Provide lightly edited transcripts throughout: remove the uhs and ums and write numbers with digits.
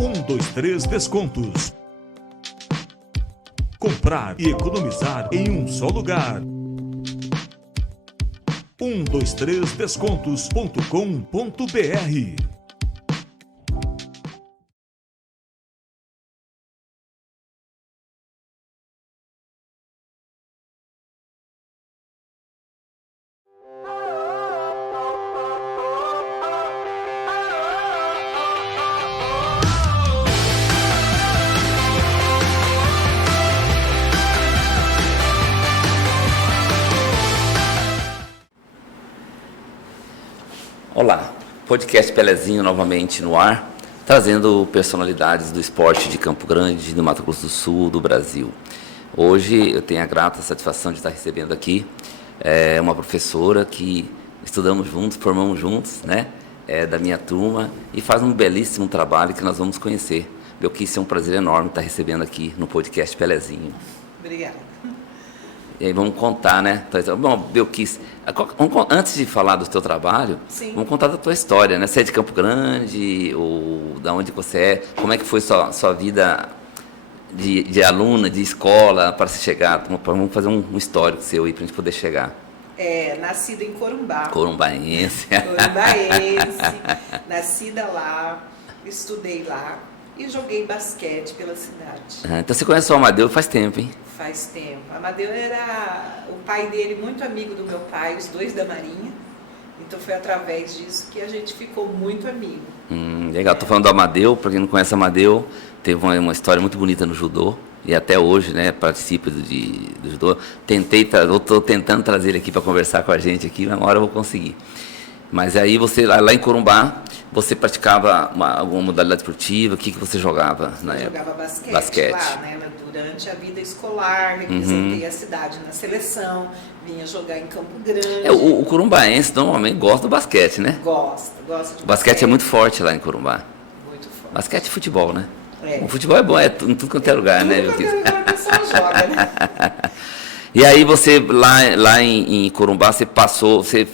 123 Descontos. Comprar e economizar em um só lugar. 123descontos.com.br. Olá, podcast Pelezinho novamente no ar, trazendo personalidades do esporte de Campo Grande, do Mato Grosso do Sul, do Brasil. Hoje eu tenho a grata satisfação de estar recebendo aqui uma professora que estudamos juntos, formamos juntos, né? Da minha turma e faz um belíssimo trabalho que nós vamos conhecer. Belquice, é um prazer enorme estar recebendo aqui no podcast Pelezinho. Obrigada. E aí vamos contar, né? Bom, Belquice, antes de falar do teu trabalho, Sim. Vamos contar da tua história, né? Você é de Campo Grande, ou da onde você é? Como é que foi sua vida de aluna, de escola, para se chegar? Vamos fazer um histórico seu aí, para a gente poder chegar. Nascida em Corumbá. Corumbaense. Nascida lá, estudei lá e joguei basquete pela cidade. Então você conhece o Amadeu faz tempo, hein? Faz tempo. Amadeu era o pai dele, muito amigo do meu pai, os dois da Marinha. Então foi através disso que a gente ficou muito amigo. Legal, estou falando do Amadeu, para quem não conhece o Amadeu, teve uma história muito bonita no judô. E até hoje, né, participa do judô. Estou tentando trazer ele aqui para conversar com a gente aqui, mas uma hora eu vou conseguir. Mas aí você, lá em Corumbá, você praticava alguma modalidade esportiva? O que você jogava na época? Eu jogava basquete lá, né? Durante a vida escolar, representei a cidade na seleção, vinha jogar em Campo Grande. O corumbaense normalmente gosta do basquete, né? Gosta de basquete. O basquete é muito forte lá em Corumbá. Muito forte. Basquete e futebol, né? O futebol é bom, em tudo quanto é lugar, né? Tudo quanto é lugar, o pessoal joga, né? E aí você, lá em Corumbá, você passou, você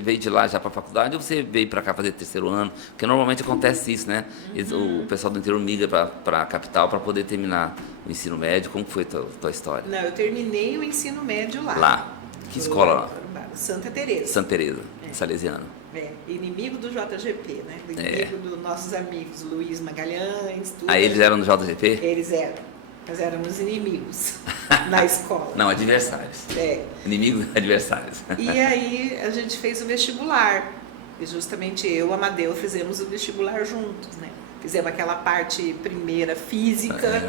veio de lá já para a faculdade ou você veio para cá fazer terceiro ano? Porque normalmente acontece isso, né? O pessoal do interior migra para a capital para poder terminar o ensino médio. Como foi a tua história? Não, eu terminei o ensino médio lá. Lá? Que escola lá? Santa Teresa. Santa Teresa, salesiano. Inimigo do JGP, né? Inimigo dos nossos amigos, Luiz Magalhães, tudo. Aí eles eram do JGP? Eles eram. Nós éramos inimigos na escola. Não, adversários. Inimigos adversários. E aí a gente fez o vestibular. E justamente eu e o Amadeu fizemos o vestibular juntos, né? Fizemos aquela parte primeira física.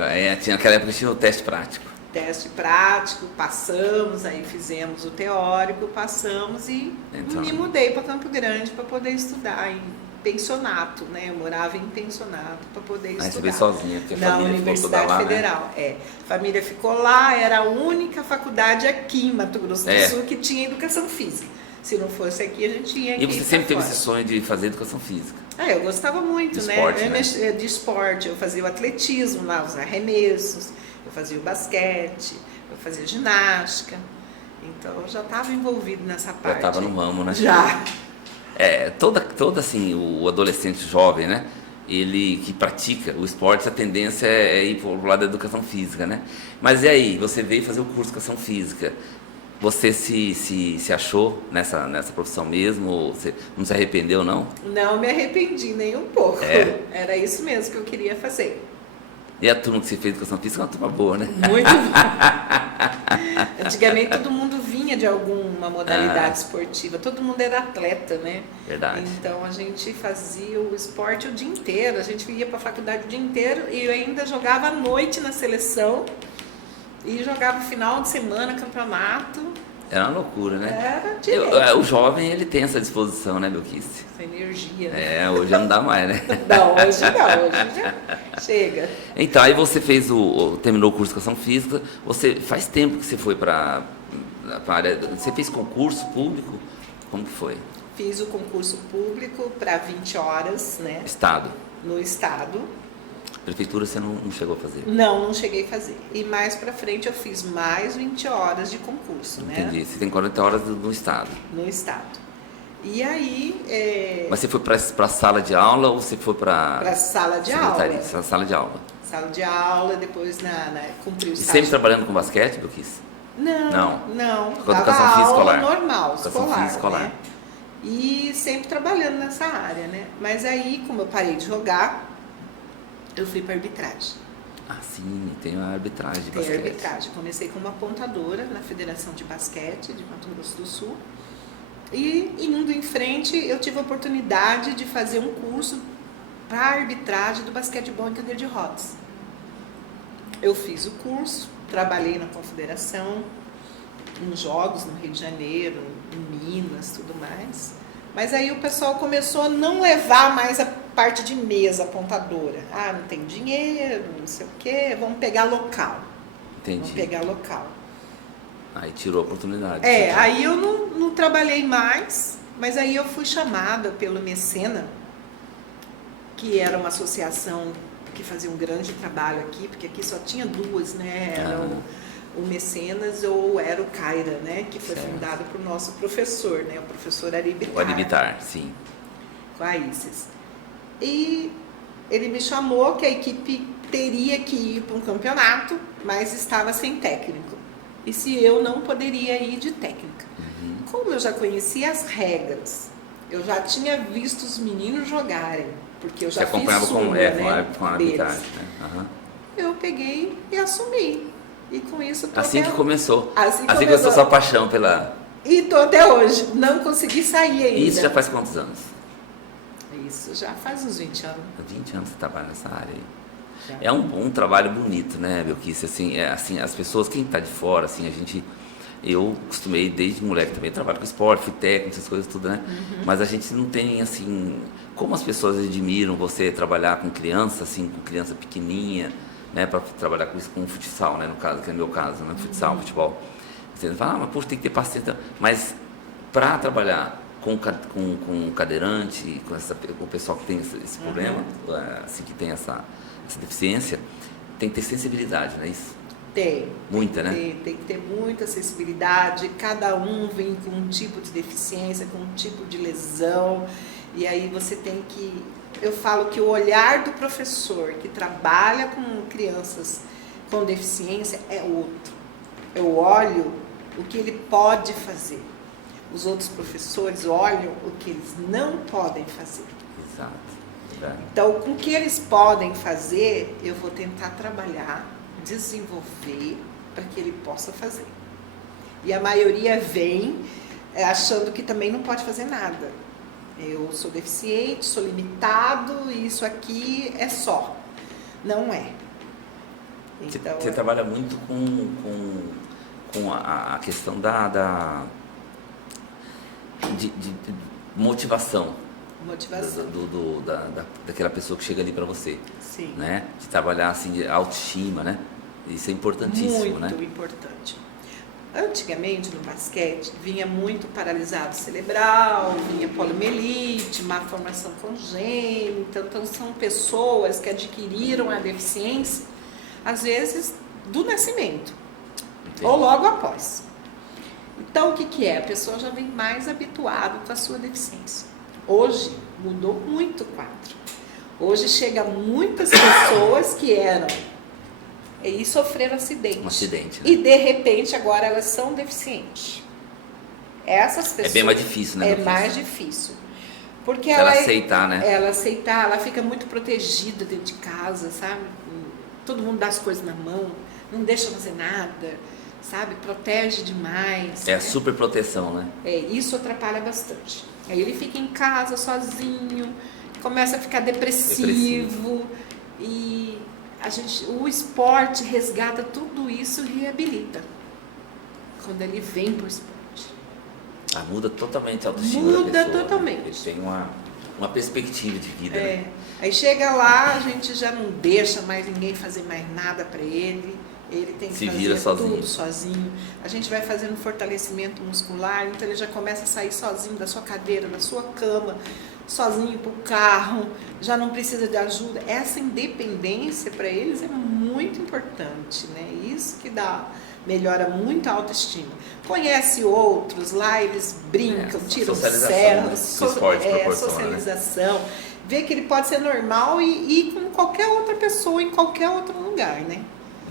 Naquela época tinha o teste prático. Teste prático, passamos, aí fizemos o teórico, passamos e me mudei para Campo Grande para poder estudar em pensionato, né? Eu morava em pensionato para poder estudar. Aí você veio sozinha, porque a na família Universidade ficou toda lá, Federal. Né? A família ficou lá, era a única faculdade aqui em Mato Grosso do Sul que tinha educação física. Se não fosse aqui, a gente tinha que ir. E você sempre teve esse sonho de fazer educação física? Eu gostava muito, de né? Esporte, De esporte. Eu fazia o atletismo lá, os arremessos, eu fazia o basquete, eu fazia ginástica. Então eu já estava envolvido nessa parte. Já estava no ramo, né? Já. Todo assim, o adolescente jovem, né? Ele que pratica o esporte, a tendência é ir para o lado da educação física, né? Mas e aí, você veio fazer o curso de educação física, você se achou nessa profissão mesmo? Ou você não se arrependeu, não? Não me arrependi nem um pouco. Era isso mesmo que eu queria fazer. E a turma que você fez de educação física é uma turma boa, né? Muito boa. Antigamente todo mundo vinha de alguma modalidade esportiva, todo mundo era atleta, né? Verdade. Então a gente fazia o esporte o dia inteiro, a gente ia para a faculdade o dia inteiro e eu ainda jogava à noite na seleção e jogava final de semana, campeonato. Era uma loucura, né? Era direto. O jovem, ele tem essa disposição, né, Belquice? Essa energia, né? Hoje já não dá mais, né? Não, hoje já chega. Então, aí você terminou o curso de educação física, faz tempo que você foi para a área, você fez concurso público? Como que foi? Fiz o concurso público para 20 horas, né? Estado? No estado. Prefeitura você não chegou a fazer? Não cheguei a fazer. E mais pra frente eu fiz mais 20 horas de concurso, né? Entendi. Você tem 40 horas no estado. No estado. E aí... Mas você foi para a sala de aula ou você foi para a sala de aula. Sala de aula. Sala de aula, depois cumpri o estágio. E sempre trabalhando com basquete, Belkis? Não. Com educação física escolar. Normal, escolar. Né? E sempre trabalhando nessa área, né? Mas aí, como eu parei de jogar, eu fui para arbitragem. Ah, sim, tem a arbitragem de basquete. Tem a arbitragem. Comecei como apontadora na Federação de Basquete de Mato Grosso do Sul. E indo em frente, eu tive a oportunidade de fazer um curso para arbitragem do basquetebol em cadeira de rodas. Eu fiz o curso, trabalhei na confederação, em jogos no Rio de Janeiro, em Minas, tudo mais. Mas aí o pessoal começou a não levar mais a parte de mesa apontadora. Ah, não tem dinheiro, não sei o quê, vamos pegar local. Entendi. Vamos pegar local. Aí tirou a oportunidade. Aí eu não trabalhei mais, mas aí eu fui chamada pelo Mecena, que era uma associação que fazia um grande trabalho aqui, porque aqui só tinha duas, né? Era o Mecenas ou era o Caira, né? Que foi fundado por nosso professor, né? O professor Aribitar. O Aribitar, sim. Com a Isis. E ele me chamou que a equipe teria que ir para um campeonato, mas estava sem técnico. E se eu não poderia ir de técnica. Como eu já conhecia as regras, eu já tinha visto os meninos jogarem, porque eu já fiz com a arbitragem. Né? Eu peguei e assumi. E com isso... Assim que começou. Assim começou a sua paixão pela... E tô até hoje. Não consegui sair ainda. Isso já faz quantos anos? Isso já faz uns 20 anos. 20 anos você trabalha nessa área aí. Já. É um trabalho bonito, né, Belkis? Assim, as pessoas, quem está de fora, assim, eu costumei, desde moleque também, trabalho com esporte, fui técnico, essas coisas tudo, né? Mas a gente não tem, assim, como as pessoas admiram você trabalhar com criança, assim, com criança pequenininha, né, para trabalhar com isso, com futsal, né, no caso, que é o meu caso, né, futsal, futebol. Você fala, mas poxa, tem que ter paciência. Mas para trabalhar com cadeirante, com o pessoal que tem esse problema, assim, que tem essa deficiência, tem que ter sensibilidade, não é isso? Tem. Muita, né? Tem que ter muita sensibilidade, cada um vem com um tipo de deficiência, com um tipo de lesão, e aí você tem que... Eu falo que o olhar do professor que trabalha com crianças com deficiência é outro. Eu olho o que ele pode fazer. Os outros professores olham o que eles não podem fazer. Exato. Então, com o que eles podem fazer, eu vou tentar trabalhar, desenvolver para que ele possa fazer. E a maioria vem achando que também não pode fazer nada. Eu sou deficiente, sou limitado, e isso aqui é só. Não é. Então, você trabalha muito com a questão de motivação. Daquela pessoa que chega ali para você. Sim. Né? De trabalhar assim, de autoestima, né? Isso é importantíssimo, né? Muito importante. Antigamente, no basquete, vinha muito paralisado cerebral, vinha poliomielite, má formação congênita. Então, são pessoas que adquiriram a deficiência, às vezes, do nascimento. Entendi. Ou logo após. Então, o que é? A pessoa já vem mais habituada com a sua deficiência. Hoje, mudou muito o quadro. Hoje, chega muitas pessoas que eram... E sofreram acidente. Um acidente, né? E, de repente, agora elas são deficientes. Essas pessoas... É bem mais difícil, né? É mais difícil. Porque ela aceitar, né? Ela aceitar, ela fica muito protegida dentro de casa, sabe? Todo mundo dá as coisas na mão, não deixa fazer nada, sabe? Protege demais. É a super proteção, né? Isso atrapalha bastante. Aí ele fica em casa sozinho, começa a ficar depressivo. E... o esporte resgata tudo isso e reabilita. Quando ele vem para o esporte. Muda totalmente a autoestima da pessoa. Muda totalmente. Ele tem uma perspectiva de vida. Né? Aí chega lá, a gente já não deixa mais ninguém fazer mais nada para ele. Ele tem que fazer tudo sozinho. A gente vai fazendo fortalecimento muscular, então ele já começa a sair sozinho da sua cadeira, da sua cama, sozinho para o carro, já não precisa de ajuda. Essa independência para eles é muito importante, né? Isso que dá melhora muito a autoestima. Conhece outros, lá eles brincam, tiram serra, socialização, vê que ele pode ser normal e ir com qualquer outra pessoa em qualquer outro lugar, né?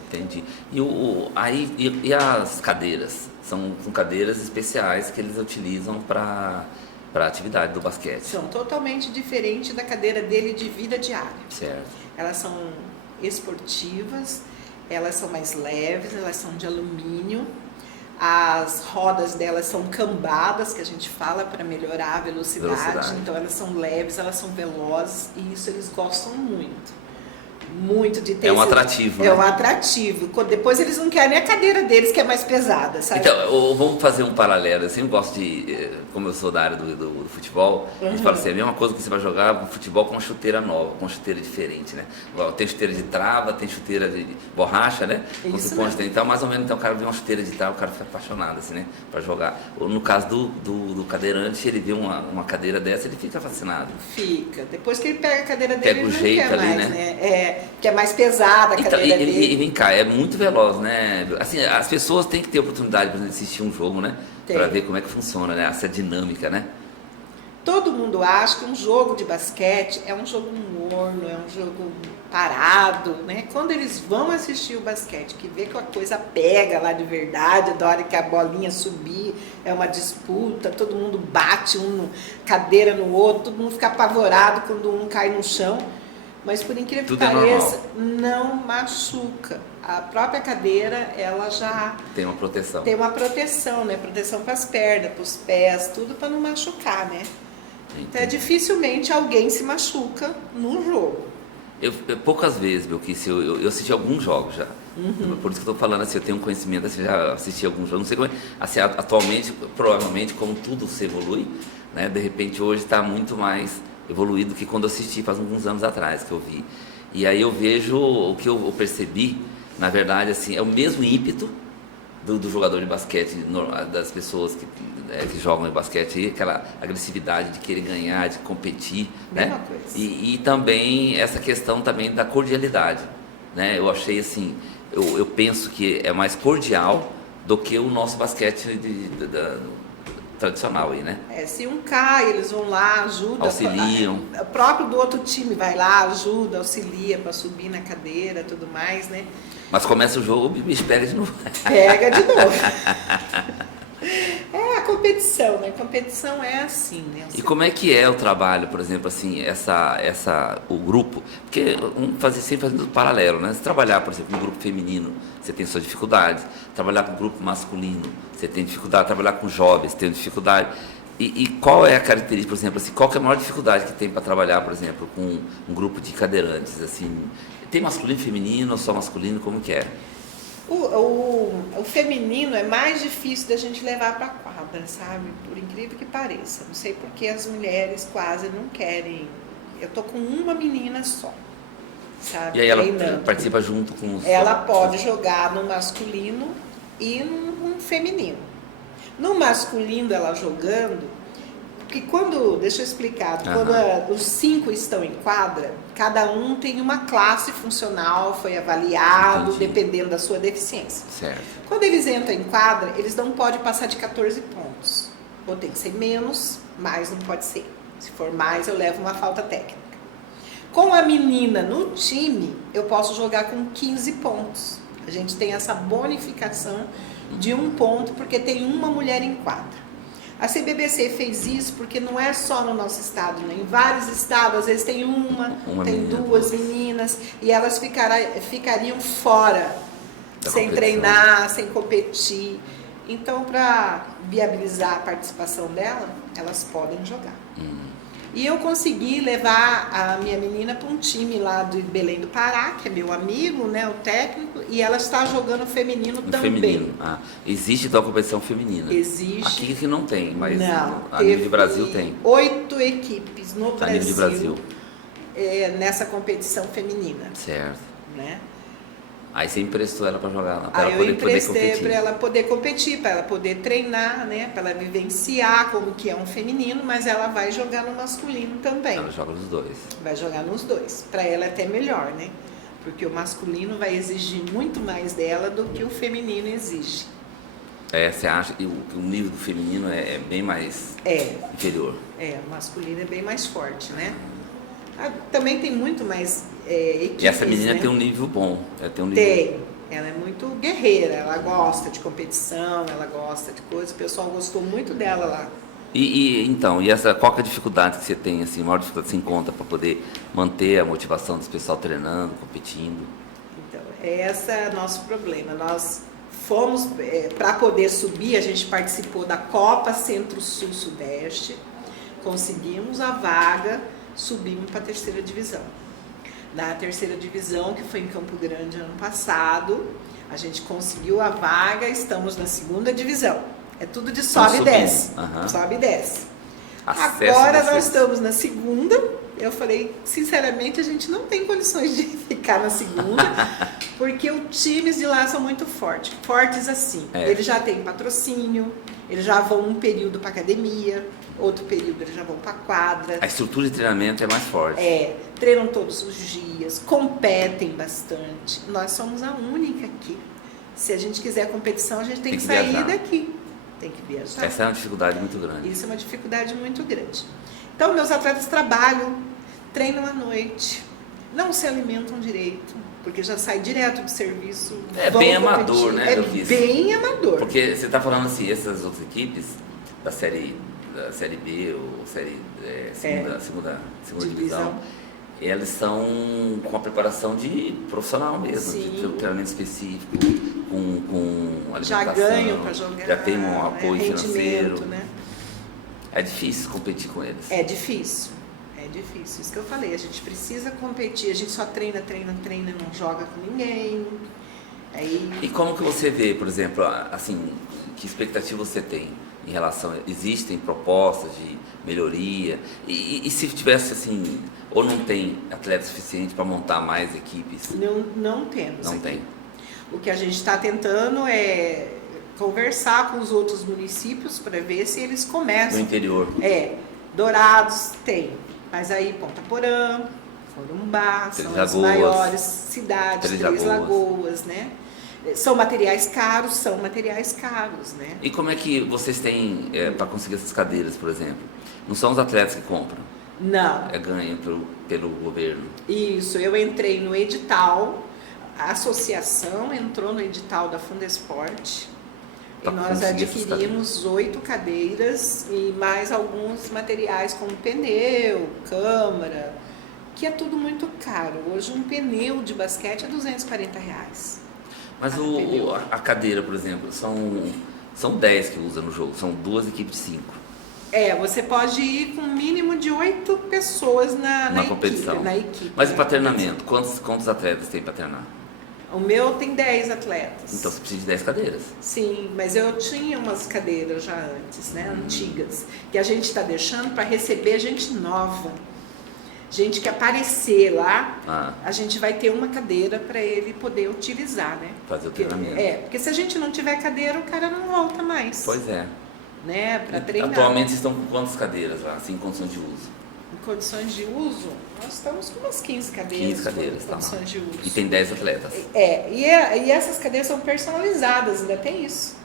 Entendi. E as cadeiras? São cadeiras especiais que eles utilizam para a atividade do basquete. São totalmente diferentes da cadeira dele de vida diária. Certo. Elas são esportivas, elas são mais leves, elas são de alumínio. As rodas delas são cambadas, que a gente fala, para melhorar a velocidade. Então elas são leves, elas são velozes e isso eles gostam muito. Muito de ter. É um atrativo. É um atrativo. Depois eles não querem nem a cadeira deles, que é mais pesada, sabe? Então, vamos fazer um paralelo. Eu sempre gosto de, como eu sou da área do futebol, a gente fala assim, é a mesma coisa que você vai jogar futebol com uma chuteira nova, com uma chuteira diferente, né? Tem chuteira de trava, tem chuteira de borracha, né? Isso então, mais ou menos, então, o cara vê uma chuteira de trava, o cara fica apaixonado, assim, né? Pra jogar. Ou no caso do cadeirante, ele vê uma cadeira dessa, ele fica fascinado. Fica. Depois que ele pega a cadeira dele, ele não quer ali, mais, né? Que é mais pesada a cadeira dele. E vem cá, é muito veloz, né? Assim, as pessoas têm que ter oportunidade de assistir um jogo, né? Para ver como é que funciona, né? Essa dinâmica, né? Todo mundo acha que um jogo de basquete é um jogo morno, é um jogo parado, né? Quando eles vão assistir o basquete, que vê que a coisa pega lá de verdade, da hora que a bolinha subir, é uma disputa, todo mundo bate cadeira no outro, todo mundo fica apavorado quando um cai no chão. Mas por incrível que pareça, não machuca. A própria cadeira, ela já tem uma proteção. Tem uma proteção, né? Proteção para as pernas, para os pés, tudo para não machucar, né? Então, dificilmente alguém se machuca no jogo. Eu poucas vezes, Belkice, eu assisti alguns jogos já. Por isso que eu estou falando assim, eu tenho um conhecimento, assim, já assisti alguns jogos. Não sei como é. Assim, atualmente, provavelmente, como tudo se evolui, né? De repente, hoje está muito mais evoluído que quando eu assisti faz alguns anos atrás que eu vi. E aí eu vejo o que eu percebi, na verdade, assim, é o mesmo ímpeto do jogador de basquete, das pessoas que jogam em basquete, aquela agressividade de querer ganhar, de competir, né? E também essa questão também da cordialidade, né? Eu achei assim, eu penso que é mais cordial do que o nosso basquete tradicional aí, né? Se um cai, eles vão lá, ajudam. Auxiliam. O próprio do outro time vai lá, ajuda, auxilia para subir na cadeira, tudo mais, né? Mas começa o jogo, o bicho pega de novo. Pega de novo. É a competição, né? A competição é assim, né? E como é que é o trabalho, por exemplo, assim, o grupo? Porque sempre fazendo paralelo, né? Se trabalhar, por exemplo, no grupo feminino, você tem suas dificuldades. Trabalhar com o grupo masculino, você tem dificuldade. Trabalhar com jovens, tem dificuldade. E qual é a característica, por exemplo, assim, qual que é a maior dificuldade que tem para trabalhar, por exemplo, com um grupo de cadeirantes, assim? Tem masculino e feminino ou só masculino? Como que é? O feminino é mais difícil da gente levar para a quadra, sabe? Por incrível que pareça. Não sei porque as mulheres quase não querem. Eu tô com uma menina só, sabe? E aí ela participa junto com os... Ela pode jogar no masculino e no feminino. No masculino, ela jogando, porque deixa eu explicar, quando os 5 estão em quadra, cada um tem uma classe funcional, foi avaliado, dependendo da sua deficiência. Certo. Quando eles entram em quadra, eles não podem passar de 14 pontos. Ou tem que ser menos, mais não pode ser. Se for mais, eu levo uma falta técnica. Com a menina no time, eu posso jogar com 15 pontos. A gente tem essa bonificação de 1 ponto, porque tem uma mulher em quadra. A CBBC fez isso porque não é só no nosso estado, né? Em vários estados, às vezes tem tem 2 meninas, e elas ficariam fora, sem treinar, sem competir. Então, para viabilizar a participação dela, elas podem jogar. E eu consegui levar a minha menina para um time lá de Belém do Pará, que é meu amigo, né, o técnico, e ela está jogando feminino também. Feminino. Existe então a competição feminina? Existe. Aqui que não tem, mas não, a nível de Brasil tem. 8 equipes no Brasil, a nível de Brasil. Nessa competição feminina. Certo. Né? Aí você emprestou ela para jogar lá, para ela poder competir. Aí eu emprestei para ela poder competir, para ela poder treinar, né? Para ela vivenciar como que é um feminino, mas ela vai jogar no masculino também. Ela joga nos dois. Vai jogar nos dois. Para ela é até melhor, né? porque o masculino vai exigir muito mais dela do que o feminino exige. Você acha que o nível do feminino é bem mais inferior? O masculino é bem mais forte, né? Também tem muito mais equipes, e essa menina, né? tem um nível bom. Tem. Ela é muito guerreira, ela gosta de competição, ela gosta de coisa. O pessoal gostou muito dela lá. Então, qual que é a dificuldade que você tem, assim, a maior dificuldade que você encontra para poder manter a motivação dos pessoal treinando, competindo? Então, esse é o nosso problema. Nós fomos, para poder subir, a gente participou da Copa Centro-Sul-Sudeste, conseguimos a vaga, subimos para a terceira divisão. Na terceira divisão, que foi em Campo Grande ano passado, a gente conseguiu a vaga, estamos na segunda divisão. É tudo de sobe e desce. Sobe e desce. Agora nós estamos na segunda. Eu falei, sinceramente, a gente não tem condições de ficar na segunda, porque os times de lá são muito fortes. Fortes assim. Eles já têm patrocínio, eles já vão um período para academia, outro período eles já vão para quadra. A estrutura de treinamento é mais forte. Treinam todos os dias, competem bastante. Nós somos a única aqui. Se a gente quiser competição, a gente tem que sair viajar daqui. Tem que viajar. Essa é uma dificuldade muito grande. Isso é uma dificuldade muito grande. Então, meus atletas trabalham, treinam à noite, não se alimentam direito, porque já sai direto do serviço. É bem amador, né? Bem amador. Porque você está falando assim, essas outras equipes da série B ou segunda divisão, elas são com a preparação de profissional mesmo, de treinamento específico, com alimentação. Já ganham para jogar. Já tem um apoio financeiro. Né? É difícil competir com eles. É difícil. Isso que eu falei, a gente precisa competir, a gente só treina, não joga com ninguém. E como que você vê, por exemplo, assim, que expectativa você tem em relação, existem propostas de melhoria, e se tivesse assim, ou não tem atleta suficiente para montar mais equipes? Não temos. Não aqui. tem. O que a gente está tentando é conversar com os outros municípios para ver se eles começam. No interior. Dourados tem, mas aí Ponta Porã, Corumbá, são as maiores cidades, Três Lagoas, né? São materiais caros, né? E como é que vocês têm para conseguir essas cadeiras, por exemplo? Não são os atletas que compram? Não. É ganho pelo governo? Isso, eu entrei no edital, a associação entrou no edital da Fundesporte e nós adquirimos 8 cadeiras e mais alguns materiais como pneu, câmara, que é tudo muito caro. Hoje um pneu de basquete é R$240. Mas a cadeira, por exemplo, são 10 que usa no jogo, são 2 equipes de 5. Você pode ir com um mínimo de 8 pessoas na competição. equipe. Mas e para treinamento? Quantos atletas tem para treinar? O meu tem 10 atletas. Então você precisa de 10 cadeiras. Sim, mas eu tinha umas cadeiras já antes, né, antigas, que a gente está deixando para receber gente nova. Gente que aparecer lá, a gente vai ter uma cadeira para ele poder utilizar, né? Fazer o treinamento. Porque se a gente não tiver cadeira, o cara não volta mais. Pois é. Né? Para treinar. Atualmente vocês estão com quantas cadeiras lá, assim, em condições de uso? Em condições de uso, nós estamos com umas 15 cadeiras. 15 cadeiras, em condições de uso. E tem 10 atletas. E essas cadeiras são personalizadas, ainda tem isso.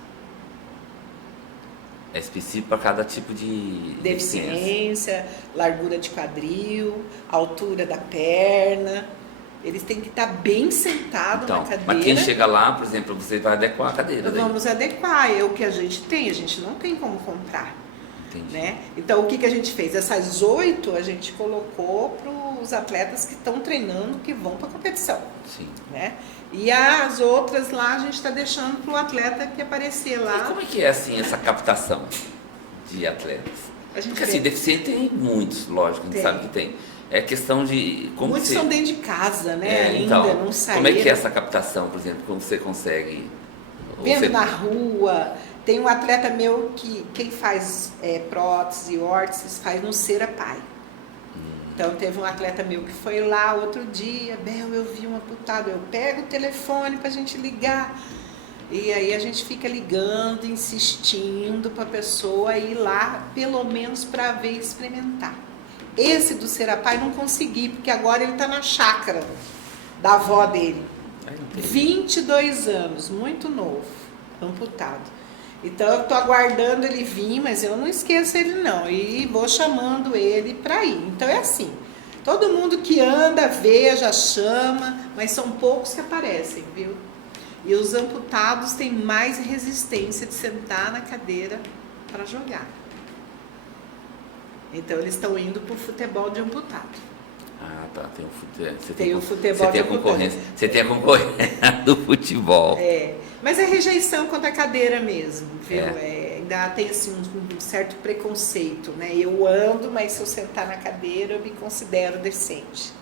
É específico para cada tipo de deficiência, largura de quadril, altura da perna. Eles têm que estar bem sentados na cadeira. Mas quem chega lá, por exemplo, você vai adequar a cadeira. Vamos adequar, é o que a gente tem, a gente não tem como comprar. Entendi. Né? Então, o que a gente fez? Essas 8 a gente colocou para os atletas que estão treinando, que vão para a competição. Sim. Né? E as outras lá a gente está deixando para o atleta que aparecer lá. E como é que é assim essa captação de atletas? Porque assim, deficiente tem muitos, lógico, a gente sabe que tem. É questão de... Muitos são dentro de casa, né? Ainda então, não saíram. Como é que é essa captação, por exemplo? Como você consegue... Vendo na rua. Tem um atleta meu que quem faz prótese e órteses faz no Serapai. Então teve um atleta meu que foi lá outro dia, Bel, eu vi uma putada, eu pego o telefone pra gente ligar. E aí a gente fica ligando, insistindo pra pessoa ir lá, pelo menos pra ver experimentar. Esse do Serapai não consegui, porque agora ele tá na chácara. da avó dele. Ai, não tem. 22 anos, muito novo, amputado. Então eu tô aguardando ele vir, mas eu não esqueço ele não. E vou chamando ele para ir. Então é assim, todo mundo que anda, vê, já chama, mas são poucos que aparecem, viu? E os amputados têm mais resistência de sentar na cadeira para jogar. Então eles estão indo pro futebol de amputado. Ah, tá. Você Tem o futebol você tem a de concorrência. Você tem a concorrência do futebol. Mas é rejeição contra a cadeira mesmo, viu? É. Ainda tem assim, um certo preconceito, né? Eu ando, mas se eu sentar na cadeira eu me considero decente.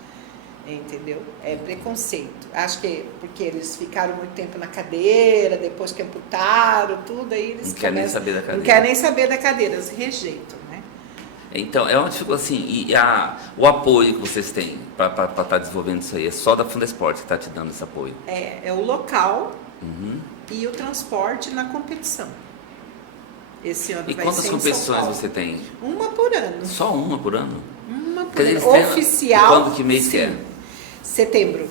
Entendeu? É preconceito. Acho que porque eles ficaram muito tempo na cadeira, depois que amputaram, tudo, aí eles Não quer nem saber da cadeira. Não quer nem saber da cadeira, eles rejeitam, né? Então, é onde ficou assim, o apoio que vocês têm para estar desenvolvendo isso aí, é só da Fundesport que está te dando esse apoio? É o local e o transporte na competição. Esse ano E vai quantas ser em São competições Paulo. você tem? Uma por ano. Só uma por ano? Uma por Quer dizer, ano. eles têm- Oficial. Quando que mês que é? Setembro.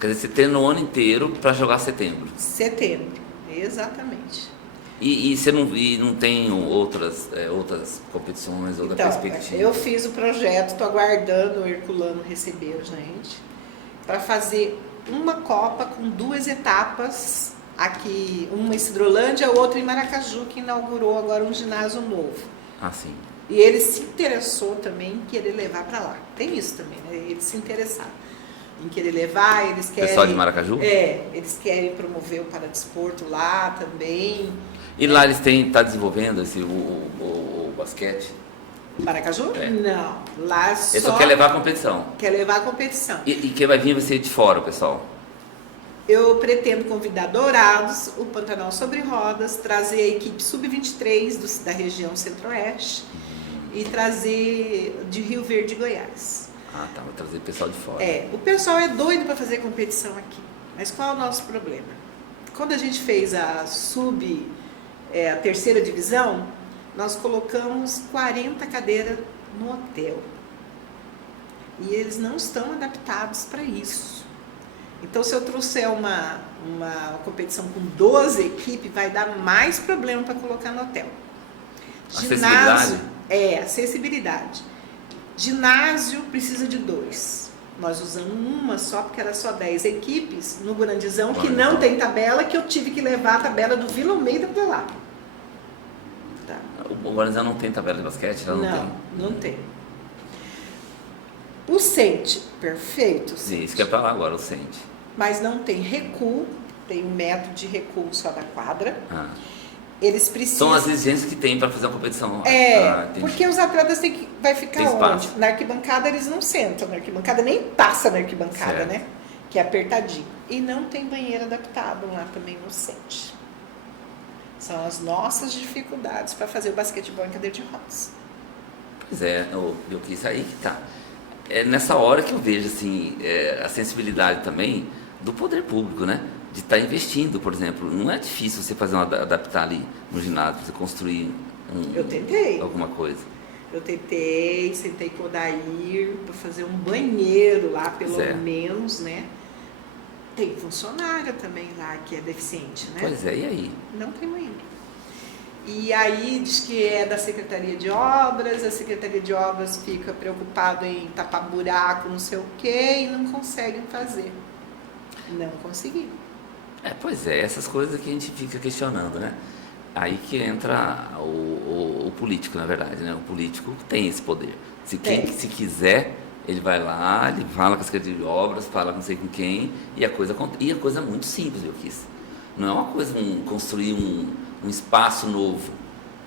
Quer dizer, você tem no ano inteiro para jogar setembro. Setembro, exatamente. E você não tem outras competições, outra Então, perspectiva? eu fiz o projeto, estou aguardando o Herculano receber a gente, para fazer uma Copa com 2 etapas, aqui, uma em Cidrolândia, outra em Maracaju, que inaugurou agora um ginásio novo. Ah, sim. E ele se interessou também em querer levar para lá. Tem isso também, né? Eles se interessaram em querer levar, eles querem... Pessoal de Maracaju? Eles querem promover o paradesporto lá também. E lá eles tá desenvolvendo o basquete? Maracaju? É. Não, lá Ele só quer levar a competição. Quer levar a competição. E quem vai vir vai ser de fora, pessoal? Eu pretendo convidar Dourados, o Pantanal Sobre Rodas, trazer a equipe sub-23 da região centro-oeste e trazer de Rio Verde, Goiás. Ah, tá, vou trazer pessoal de fora. O pessoal é doido para fazer competição aqui, mas qual é o nosso problema? Quando a gente fez a terceira divisão, nós colocamos 40 cadeiras no hotel. E eles não estão adaptados para isso. Então, se eu trouxer uma competição com 12 equipes, vai dar mais problema para colocar no hotel. Acessibilidade? Acessibilidade. Ginásio precisa de 2. Nós usamos uma só, porque era só 10 equipes, no Grandizão, que não tem tabela, que eu tive que levar a tabela do Vila Almeida para lá. Tá. O Guarani não tem tabela de basquete? Não tem. O Sente, perfeito. Sim, isso que é para lá agora, o Sente. Mas não tem recuo, tem um método de recuo só da quadra. Eles precisam... São as exigências que tem para fazer uma competição. Porque os atletas vai ficar tem onde? Na arquibancada eles não sentam, na arquibancada nem passa na arquibancada, certo, né? Que é apertadinho. E não tem banheiro adaptado lá também no Sente. São as nossas dificuldades para fazer o basquetebol em cadeira de rodas. Pois é, eu quis aí que tá. É nessa hora que eu vejo assim, a sensibilidade também do poder público, né? De estar investindo, por exemplo. Não é difícil você adaptar ali no ginásio, você construir Eu tentei. alguma coisa. Eu sentei com o Odair para fazer um banheiro lá, pelo menos, né? Tem funcionária também lá que é deficiente, né? Pois é, e aí? Não tem banheiro. E aí diz que é da Secretaria de Obras, a Secretaria de Obras fica preocupada em tapar buraco, não sei o quê, e não conseguem fazer. Não conseguiram. Pois é, essas coisas que a gente fica questionando, né? Aí que entra o político, na verdade, né? O político tem esse poder. Se quiser, ele vai lá, ele fala com a Secretaria de Obras, fala não sei com quem, e a coisa é muito simples, eu quis. Não é uma coisa construir um espaço novo,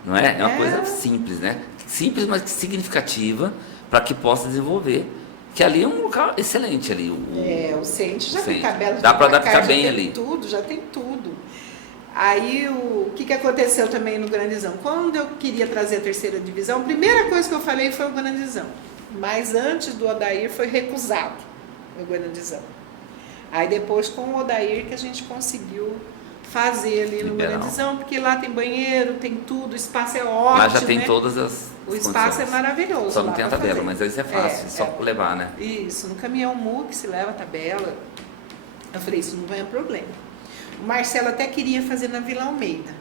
não é? É uma coisa simples, né? Simples, mas significativa para que possa desenvolver. Que ali é um local excelente ali. O Sente já tem tabela. Dá para adaptar bem ali. Já tem tudo. Aí o que aconteceu também no Grandizão? Quando eu queria trazer a terceira divisão, a primeira coisa que eu falei foi o Grandizão. Mas antes do Odair foi recusado o Grandizão. Aí depois com o Odair que a gente conseguiu fazer ali no Grandizão, porque lá tem banheiro, tem tudo, o espaço é ótimo. Lá já tem né? todas as O espaço é maravilhoso. Só não lá tem a pra tabela, fazer. mas isso é fácil, só levar, né? Isso, no caminhão MU que se leva a tabela. Eu falei, isso não vai ter problema. O Marcelo até queria fazer na Vila Almeida.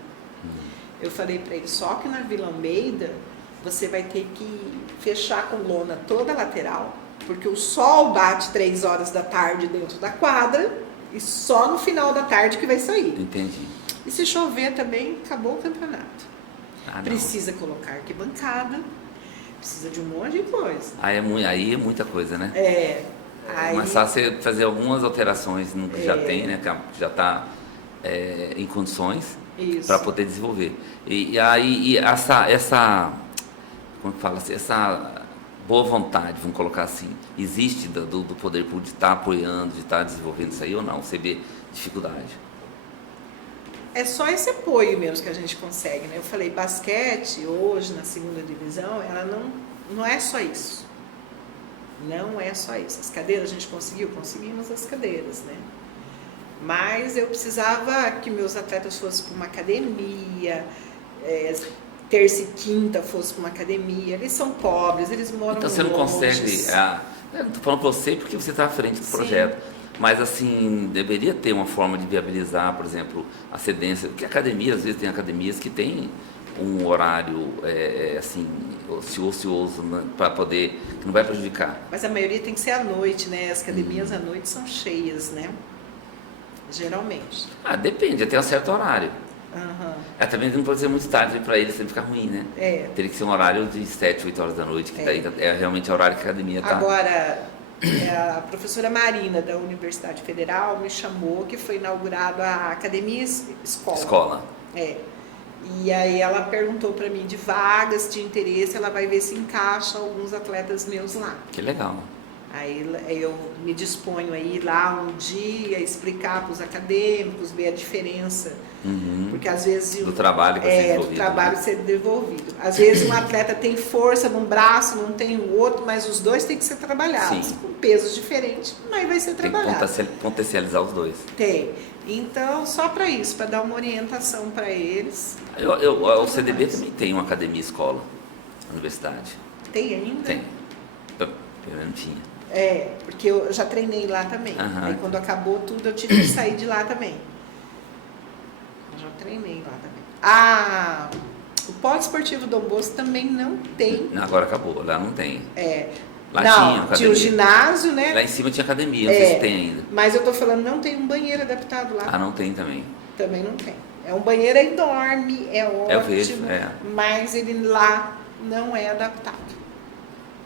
Eu falei para ele, só que na Vila Almeida você vai ter que fechar com lona toda a lateral, porque o sol bate 3 horas da tarde dentro da quadra e só no final da tarde que vai sair. Entendi. E se chover também, acabou o campeonato. Ah, Precisa colocar arquibancada, precisa de um monte de coisa. Aí é muita coisa, né? Aí, Mas só você fazer algumas alterações no que já tem, né? Que já está em condições para poder desenvolver. E aí essa como que fala assim, essa boa vontade, vamos colocar assim, existe do poder público de estar apoiando, de estar desenvolvendo isso aí ou não? Você vê dificuldade? é só esse apoio mesmo que a gente consegue, né? Eu falei, basquete hoje na segunda divisão, ela não é só isso. Não é só isso. As cadeiras a gente conseguimos as cadeiras, né? Mas eu precisava que meus atletas fossem para uma academia, terça e quinta fossem para uma academia. Eles são pobres, eles moram longe. Então você não consegue... eu não estou falando para você porque você está à frente do projeto. Mas assim, deveria ter uma forma de viabilizar, por exemplo, a cedência. Porque academia, às vezes tem academias que tem um horário assim, ocioso, né, para poder, que não vai prejudicar. Mas a maioria tem que ser à noite, né? As academias à noite são cheias, né? Geralmente. Depende, até um certo horário. Uhum. Também não pode ser muito tarde para eles, sempre ficar ruim, né? Teria que ser um horário de 7, 8 horas da noite, que daí é realmente o horário que a academia está. Agora, a professora Marina da Universidade Federal me chamou, que foi inaugurado a Academia Escola. E aí ela perguntou para mim de vagas, de interesse, ela vai ver se encaixa alguns atletas meus lá. Que legal. Aí eu me disponho a ir lá um dia, explicar para os acadêmicos, ver a diferença. Porque às vezes... Do trabalho que ser desenvolvido. Do trabalho ser desenvolvido. Às vezes um atleta tem força num braço, não tem o outro, mas os dois têm que ser trabalhados. Com pesos diferentes, mas vai ser trabalhado. Tem que potencializar os dois. Tem. Então, só para isso, para dar uma orientação para eles. O CDB também tem uma academia escola, universidade. Tem ainda? Tem. Pelo menos tinha. Porque eu já treinei lá também. Aí quando acabou tudo, eu tive que sair de lá também. Eu já treinei lá também. O Polo Esportivo Dom Bosco também não tem. Agora acabou, lá não tem. Lá tinha o ginásio, né? Lá em cima tinha academia, não sei se tem ainda. Mas eu tô falando, não tem um banheiro adaptado lá. Não tem também. Também não tem. É um banheiro enorme, ótimo, eu vejo, mas ele lá não é adaptado.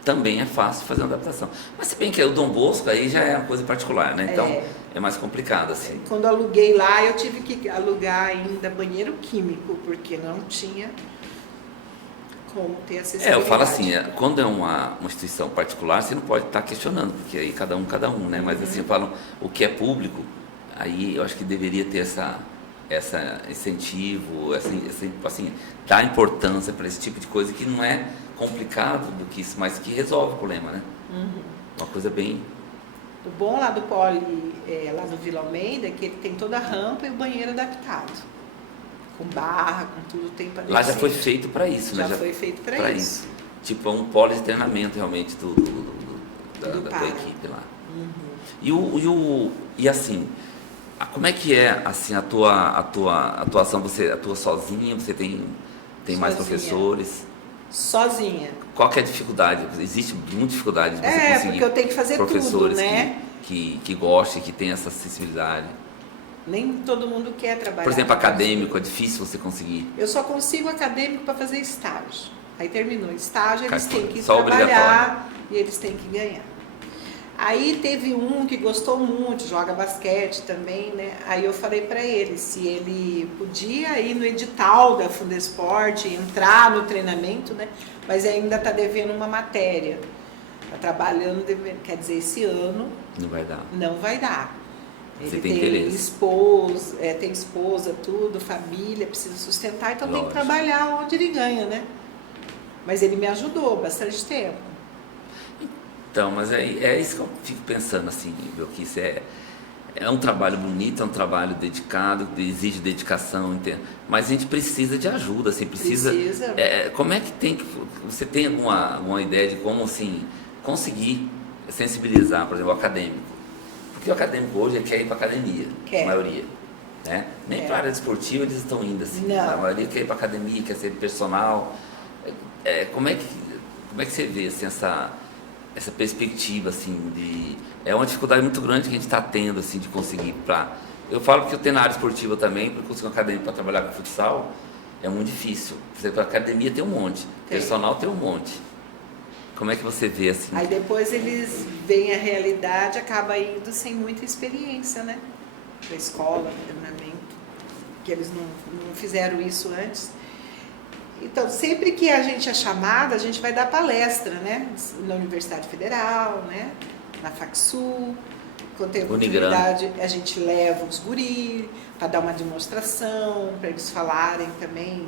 Também é fácil fazer uma adaptação. Mas se bem que o Dom Bosco aí já é uma coisa particular, né? Então é mais complicado assim. Quando eu aluguei lá, eu tive que alugar ainda banheiro químico, porque não tinha como ter acessibilidade. Eu falo assim, quando é uma instituição particular, você não pode estar questionando, porque aí cada um, né? Mas assim, eu falo, o que é público, aí eu acho que deveria ter essa incentivo, assim, dar importância para esse tipo de coisa que não é complicado do que isso, mas que resolve o problema, né? Uma coisa bem... O bom lá do Poli, lá no Vila Almeida, é que ele tem toda a rampa e o banheiro adaptado. Com barra, com tudo, tem para Lá já foi feito para isso, né? Já foi feito para isso. Tipo, é um polo de treinamento realmente da equipe lá. E assim, como é que é assim, a tua atuação? Você atua sozinha? Você tem mais professores? Sozinha. Qual que é a dificuldade? Existe muita dificuldade de você conseguir porque eu tenho que fazer professores tudo, né? que gostem, que tenham essa acessibilidade. Nem todo mundo quer trabalhar. Por exemplo, acadêmico, é difícil você conseguir. Eu só consigo acadêmico para fazer estágio. Aí terminou o estágio, eles têm que só trabalhar e eles têm que ganhar. Aí teve um que gostou muito, joga basquete também, né? Aí eu falei para ele se ele podia ir no edital da Fundesporte, entrar no treinamento, né? Mas ainda está devendo uma matéria. Está trabalhando, quer dizer, esse ano. Não vai dar. Não vai dar. Você Ele tem interesse. Tem esposa, tudo, família, precisa sustentar, então Lógico. tem que trabalhar onde ele ganha, né? Mas ele me ajudou bastante tempo. Então, mas é isso que eu fico pensando, assim, meu, que isso É um trabalho bonito, é um trabalho dedicado, exige dedicação, entende? Mas a gente precisa de ajuda, assim, precisa. Como é que você tem alguma ideia de como assim conseguir sensibilizar, por exemplo, o acadêmico? Porque o acadêmico hoje ele quer ir para academia, a maioria, né? Nem para a área esportiva eles estão indo assim. Não. A maioria quer ir para academia, quer ser personal. Como é que você vê assim, essa perspectiva assim é uma dificuldade muito grande que a gente está tendo assim de conseguir eu falo que eu tenho na área esportiva também, porque conseguir uma academia para trabalhar com futsal é muito difícil. Por exemplo, a academia tem um monte, personal tem um monte. Como é que você vê assim? Aí depois eles veem a realidade, acaba indo sem muita experiência, né? Da escola, do treinamento, que eles não fizeram isso antes. Então, sempre que a gente é chamada, a gente vai dar palestra, né? Na Universidade Federal, né? Na FACSul. Quando tem oportunidade, a gente leva os guris para dar uma demonstração, para eles falarem também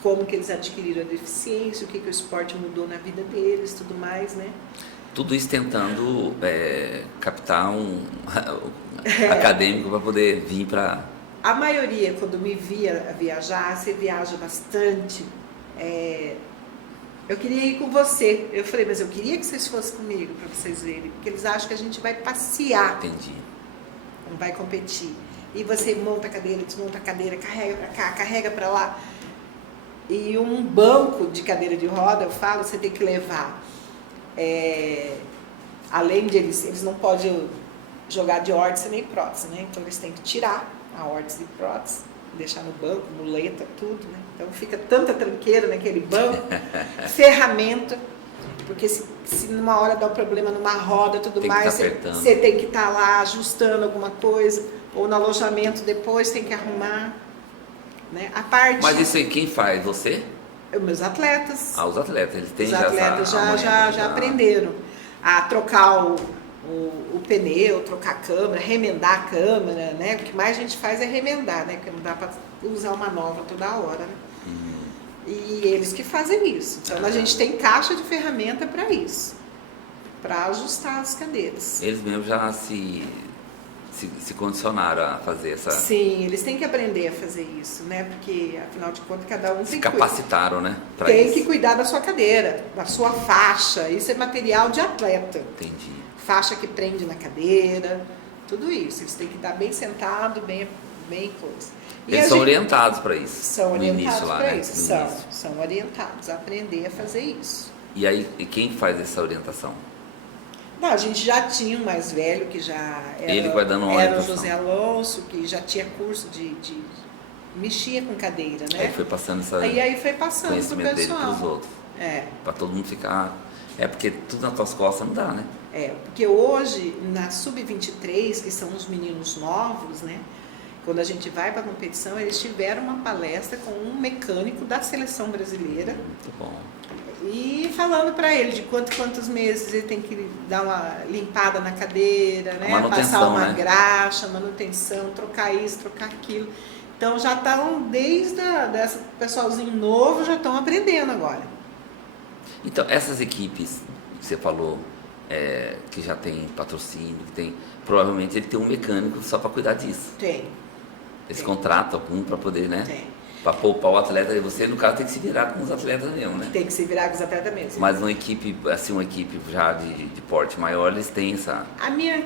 como que eles adquiriram a deficiência, o que o esporte mudou na vida deles, tudo mais, né? Tudo isso tentando captar um acadêmico para poder vir para... A maioria, quando me via viajar, você viaja bastante, eu queria ir com você. Eu falei, mas eu queria que vocês fossem comigo para vocês verem, porque eles acham que a gente vai passear. Entendi. Não vai competir. E você monta a cadeira, desmonta a cadeira, carrega para cá, carrega para lá. E um banco de cadeira de roda, eu falo, você tem que levar. Além de eles não podem jogar de órtese nem prótese, né? Então eles têm que tirar a órtese e prótese, deixar no banco, muleta, tudo, né? Então fica tanta tranqueira naquele banco, ferramenta, porque se numa hora dá um problema numa roda, tudo mais, você tem que estar lá ajustando alguma coisa, ou no alojamento depois tem que arrumar, né? A parte... Mas isso aí quem faz? Você? Meus atletas. Os atletas, eles têm Os atletas já aprenderam a trocar o pneu, trocar a câmera, remendar a câmera, né? O que mais a gente faz é remendar, né? Porque não dá para usar uma nova toda hora, né? E eles que fazem isso. Então a gente tem caixa de ferramenta para isso, para ajustar as cadeiras. Eles mesmos já se condicionaram a fazer essa... Sim, eles têm que aprender a fazer isso, né? Porque, afinal de contas, cada um se capacitaram, né? Tem que cuidar da sua cadeira, da sua faixa. Isso é material de atleta. Entendi. Faixa que prende na cadeira, tudo isso. Eles têm que estar bem sentado, bem coisa. Eles são orientados para isso. São orientados para isso. São orientados a aprender a fazer isso. E aí, quem faz essa orientação? Não, a gente já tinha um mais velho que já era o José Alonso, que já tinha curso de mexia com cadeira, né? Aí foi passando aí foi passando conhecimento pro pessoal. dele pros outros. Para todo mundo ficar... porque tudo nas tuas costas não dá, né? Porque hoje, na Sub-23, que são os meninos novos, né? Quando a gente vai para a competição, eles tiveram uma palestra com um mecânico da seleção brasileira. Muito bom. E falando para ele de quantos meses ele tem que dar uma limpada na cadeira, né? Passar uma graxa, manutenção, trocar isso, trocar aquilo. Então já estão, desde desse pessoalzinho novo, já estão aprendendo agora. Então, essas equipes que você falou, que já tem patrocínio, provavelmente ele tem um mecânico só para cuidar disso. Tem. Eles contratam algum para poder, né? Tem. Para poupar o atleta, e você, no caso, tem que se virar com os atletas mesmo, né? Tem que se virar com os atletas mesmo. Mas uma equipe já de porte maior, eles têm essa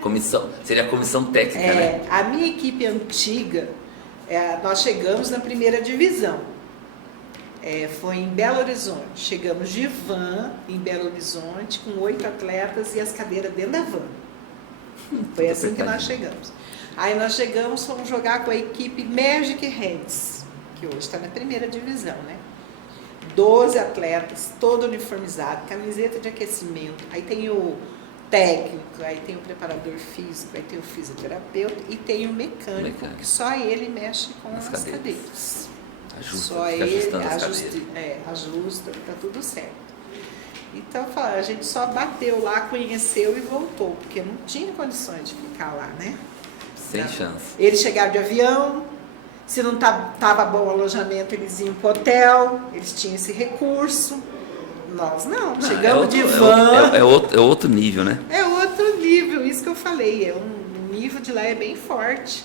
comissão, seria a comissão técnica, né? A minha equipe antiga, nós chegamos na primeira divisão. Foi em Belo Horizonte. Chegamos de van em Belo Horizonte, com 8 atletas e as cadeiras dentro da van. Foi assim que nós chegamos. Aí nós chegamos, fomos jogar com a equipe Magic Hands, que hoje está na primeira divisão, né? 12 atletas, todo uniformizado, camiseta de aquecimento. Aí tem o técnico, aí tem o preparador físico, aí tem o fisioterapeuta e tem o mecânico. Que só ele mexe com as cadeiras. Só ele ajusta, tá tudo certo. Então a gente só bateu lá, conheceu e voltou, porque não tinha condições de ficar lá, né? Sem chance. Eles chegaram de avião, se não tava bom o alojamento, eles iam pro hotel, eles tinham esse recurso. Nós não, chegamos de van. É outro nível, né? É outro nível, isso que eu falei, é um nível de lá é bem forte.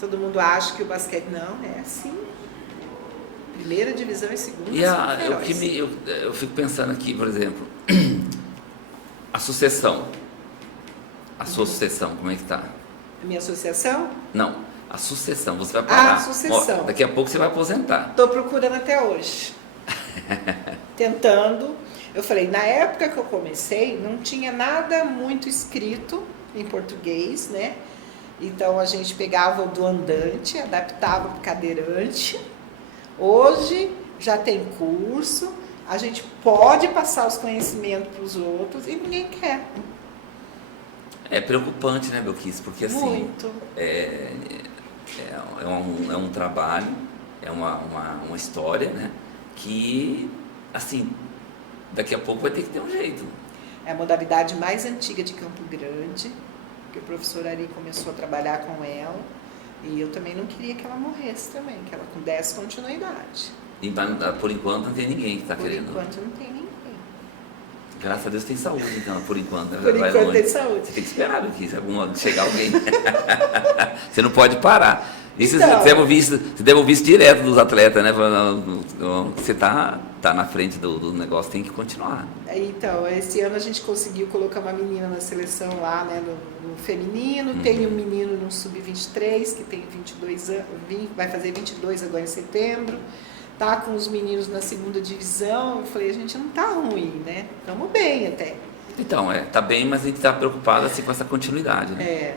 Todo mundo acha que o basquete não, é assim. Primeira divisão e segunda. E eu fico pensando aqui, por exemplo, a sucessão. A sua sucessão, como é que tá? A minha associação? Não, a sucessão. Você vai parar. A sucessão. Daqui a pouco você vai aposentar. Estou procurando até hoje. Tentando. Eu falei, na época que eu comecei, não tinha nada muito escrito em português, né? Então a gente pegava o do andante, adaptava para o cadeirante. Hoje já tem curso, a gente pode passar os conhecimentos para os outros e ninguém quer. É preocupante, né, Belkis? Porque assim, muito. É um trabalho, é uma história, né? Que, assim, daqui a pouco vai ter que ter um jeito. É a modalidade mais antiga de Campo Grande, que o professor Ari começou a trabalhar com ela. E eu também não queria que ela morresse também, que ela desse continuidade. E por enquanto não tem ninguém que está querendo. Por enquanto não tem ninguém. Graças a Deus tem saúde, então, por enquanto. Por enquanto tem saúde. Você tem que esperar, Belkis, chegar alguém. Você não pode parar. Isso então, você deve ouvir isso direto dos atletas, né? Você tá na frente do negócio, tem que continuar. Então, esse ano a gente conseguiu colocar uma menina na seleção lá, né, no feminino. Tem um menino no sub-23 que tem 22 anos, vai fazer 22 agora em setembro. Tá com os meninos na segunda divisão. Eu falei, a gente não tá ruim, né? Estamos bem até. Então, tá bem, mas a gente tá preocupado assim, com essa continuidade, né?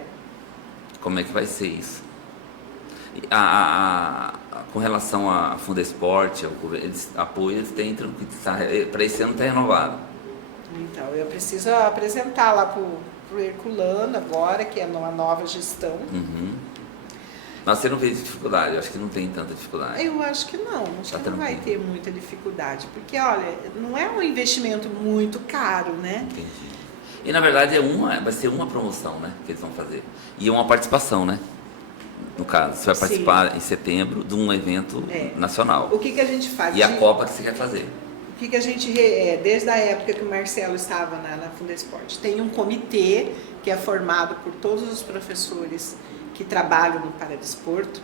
Como é que vai ser isso? Com relação à Fundesporte, eles têm para esse ano está renovado. Então, eu preciso apresentar lá pro Herculano agora, que é uma nova gestão. Mas você não vê dificuldade? Eu acho que não tem tanta dificuldade. Eu acho que não. Acho que não vai ter muita dificuldade. Porque, olha, não é um investimento muito caro, né? Entendi. E, na verdade, vai ser uma promoção, né? Que eles vão fazer. E uma participação, né? No caso, você vai participar em setembro de um evento nacional. O que a gente faz? E a Copa que você quer fazer? O que a gente, desde a época que o Marcelo estava na Fundesporte, tem um comitê que é formado por todos os professores que trabalham no paradesporto.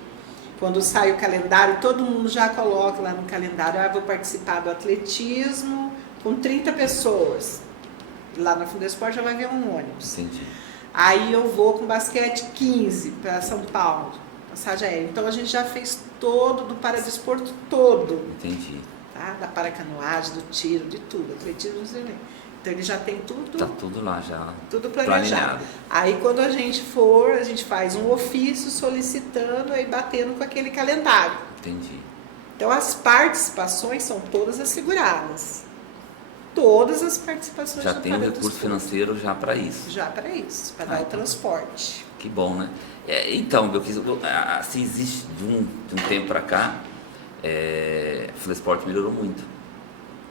Quando sai o calendário, todo mundo já coloca lá no calendário, vou participar do atletismo com 30 pessoas. Lá na Fundesporte já vai ver um ônibus. Entendi. Aí eu vou com basquete 15 para São Paulo, passagem aérea. Então a gente já fez todo, do paradesporto todo. Entendi. Tá? Da paracanoagem, do tiro, de tudo, atletismo, então ele já tem tudo. Tá tudo lá já. Tudo planejado. Aí quando a gente for, a gente faz um ofício solicitando e batendo com aquele calendário. Entendi. Então as participações são todas asseguradas. Todas as participações. Já tem um recurso financeiro já para isso. Já para isso, para dar o transporte. Que bom, né? Então, se existe de um tempo para cá, o Fundesporte melhorou muito.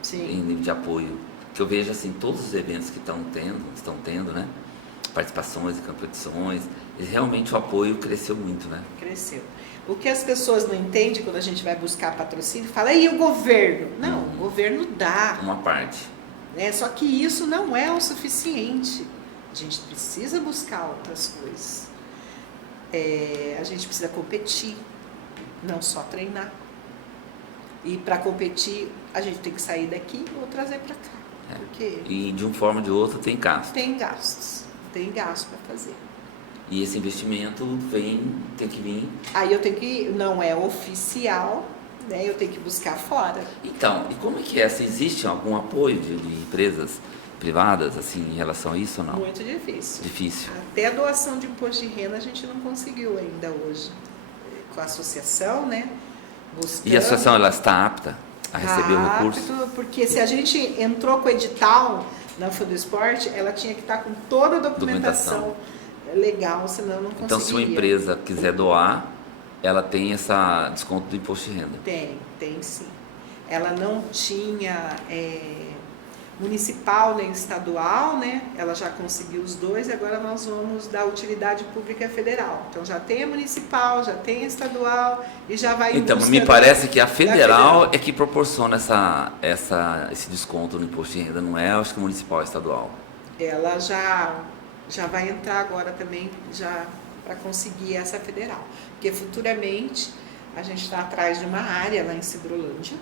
Sim. Em nível de apoio. Que eu vejo assim, todos os eventos que estão tendo, né? Participações e competições, realmente o apoio cresceu muito, né? Cresceu. O que as pessoas não entendem quando a gente vai buscar patrocínio, fala, e o governo? Não, o governo dá. Uma parte. Só que isso não é o suficiente. A gente precisa buscar outras coisas. A gente precisa competir, não só treinar. E para competir, a gente tem que sair daqui ou trazer para cá. Porque e de uma forma ou de outra tem gasto. Tem gastos. Tem gasto para fazer. E esse investimento tem que vir. Aí eu tenho que, não é oficial, né? Eu tenho que buscar fora. Então, e como é que é? Se existe algum apoio de empresas privadas, assim, em relação a isso ou não? Muito difícil. Difícil. Até a doação de imposto de renda a gente não conseguiu ainda hoje. Com a associação, né? E a associação, ela está apta a receber o recurso? Porque se a gente entrou com o edital na Fundesporte, ela tinha que estar com toda a documentação legal, senão não conseguiria. Então, se uma empresa quiser doar, ela tem esse desconto do imposto de renda? Tem sim. Ela não tinha municipal nem estadual, né? Ela já conseguiu os dois e agora nós vamos dar utilidade pública federal. Então já tem a municipal, já tem a estadual e já vai... Então, me parece que a federal é que proporciona esse desconto no imposto de renda, não é? Acho que municipal e estadual. Ela já vai entrar agora também, já para conseguir essa federal. Porque futuramente a gente está atrás de uma área lá em Cidrolândia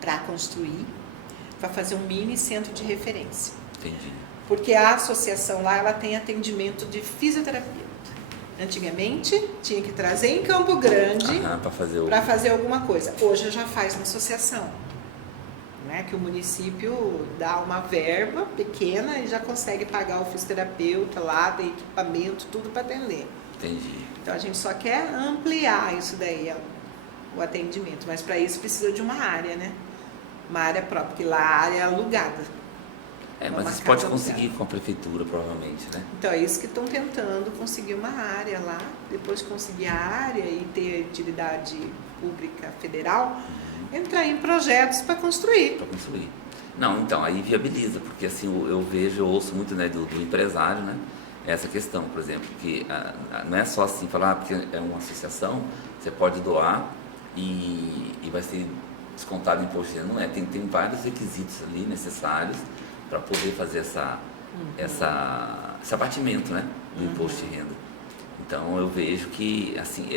para construir, para fazer um mini centro de referência. Entendi. Porque a associação lá, ela tem atendimento de fisioterapia. Antigamente, tinha que trazer em Campo Grande para fazer alguma coisa. Hoje já faz na associação, né? Que o município dá uma verba pequena e já consegue pagar o fisioterapeuta lá, tem equipamento, tudo para atender. Entendi. Então a gente só quer ampliar isso daí, o atendimento. Mas para isso precisa de uma área, né? Uma área própria, porque lá a área é alugada. Mas isso pode conseguir com a prefeitura, provavelmente, né? Então, é isso que estão tentando, conseguir uma área lá, depois de conseguir a área e ter utilidade pública federal, entrar em projetos para construir. Para construir. Não, então, aí viabiliza, porque assim, eu ouço muito, né, do empresário, né, essa questão, por exemplo, que não é só assim, falar, porque é uma associação, você pode doar e vai ser descontado em imposto de renda. Não é, tem vários requisitos ali necessários para poder fazer esse abatimento, né, do imposto de renda. Então eu vejo que assim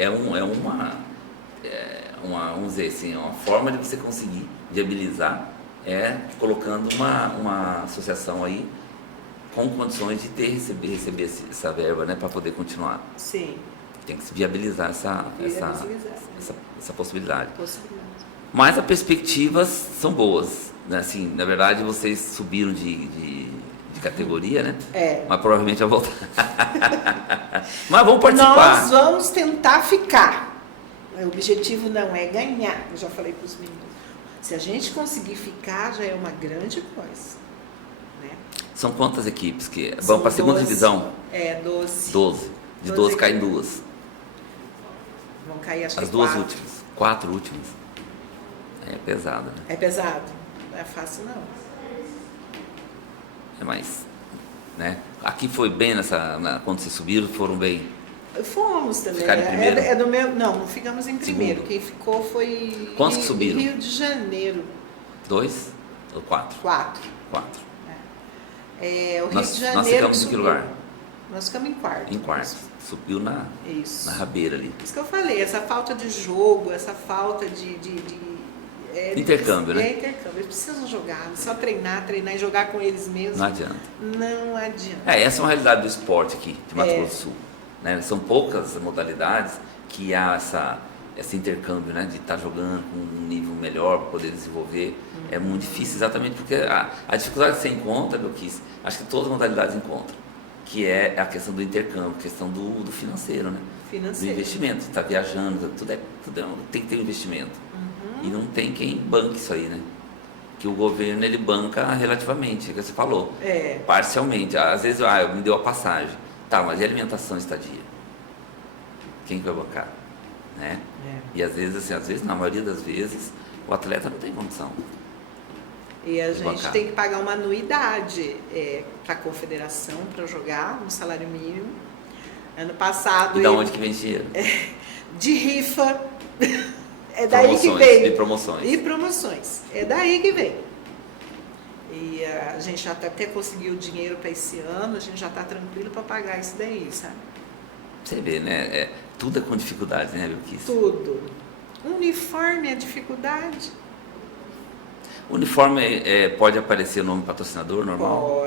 vamos dizer assim, uma forma de você conseguir viabilizar colocando uma associação aí com condições de receber essa verba, né, para poder continuar. Sim. Tem que se viabilizar essa possibilidade. Mas as perspectivas são boas, né? Assim, na verdade, vocês subiram de categoria, né? Mas provavelmente vai voltar. Mas vamos participar. Nós vamos tentar ficar. O objetivo não é ganhar. Eu já falei para os meninos. Se a gente conseguir ficar, já é uma grande coisa. Né? São quantas equipes que vão para a segunda divisão? 12. 12. De 12 caem duas. Vão cair, acho que as duas 4. últimas. 4 últimas. É pesado, né? É pesado. Não é fácil, não. É mais, né? Aqui foi bem quando vocês subiram, foram bem? Fomos também. Ficaram em primeiro? Não ficamos em primeiro. Segundo. Quem ficou foi Quantos que subiram? Rio de Janeiro. 2 ou 4? 4. 4. O Rio Nós de Janeiro. Nós ficamos em que lugar? Nós ficamos em quarto. Em quarto. Subiu na rabeira ali. Isso que eu falei, essa falta de jogo, essa falta de intercâmbio, né? Intercâmbio. Eles precisam jogar, só treinar e jogar com eles mesmos. Não adianta. Não adianta. Essa é uma realidade do esporte aqui, de Mato Grosso do Sul. Né? São poucas modalidades que há esse intercâmbio, né? De estar jogando com um nível melhor para poder desenvolver. É muito difícil, exatamente porque a dificuldade que você encontra, acho que todas as modalidades encontram, que é a questão do intercâmbio, a questão do financeiro, né? Do investimento. Você está viajando, tem que ter um investimento. E não tem quem banque isso aí, né? Que o governo, ele banca relativamente, é o que você falou. Parcialmente. Às vezes, me deu a passagem. Tá, mas e alimentação e estadia? Quem que vai bancar? Né? E às vezes, na maioria das vezes, o atleta não tem condição. E a gente tem que pagar uma anuidade para a confederação para jogar um salário mínimo. Ano passado... E da onde que vem dinheiro? De rifa. É daí que vem. E promoções. E promoções. É daí que vem. E a gente já até conseguiu dinheiro para esse ano, a gente já está tranquilo para pagar isso daí, sabe? Você vê, né? Tudo é com dificuldade, né, Belkis? Tudo. Uniforme é dificuldade. Uniforme pode aparecer o nome patrocinador normal?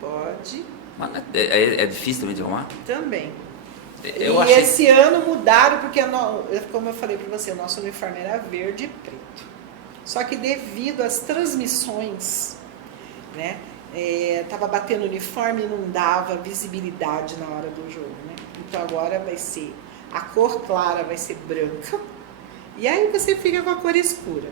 Pode. Mas é difícil também de arrumar? Também. Esse ano mudaram, porque, como eu falei para você, o nosso uniforme era verde e preto. Só que devido às transmissões, né, tava batendo o uniforme e não dava visibilidade na hora do jogo, né? Então agora vai ser, a cor clara vai ser branca, e aí você fica com a cor escura.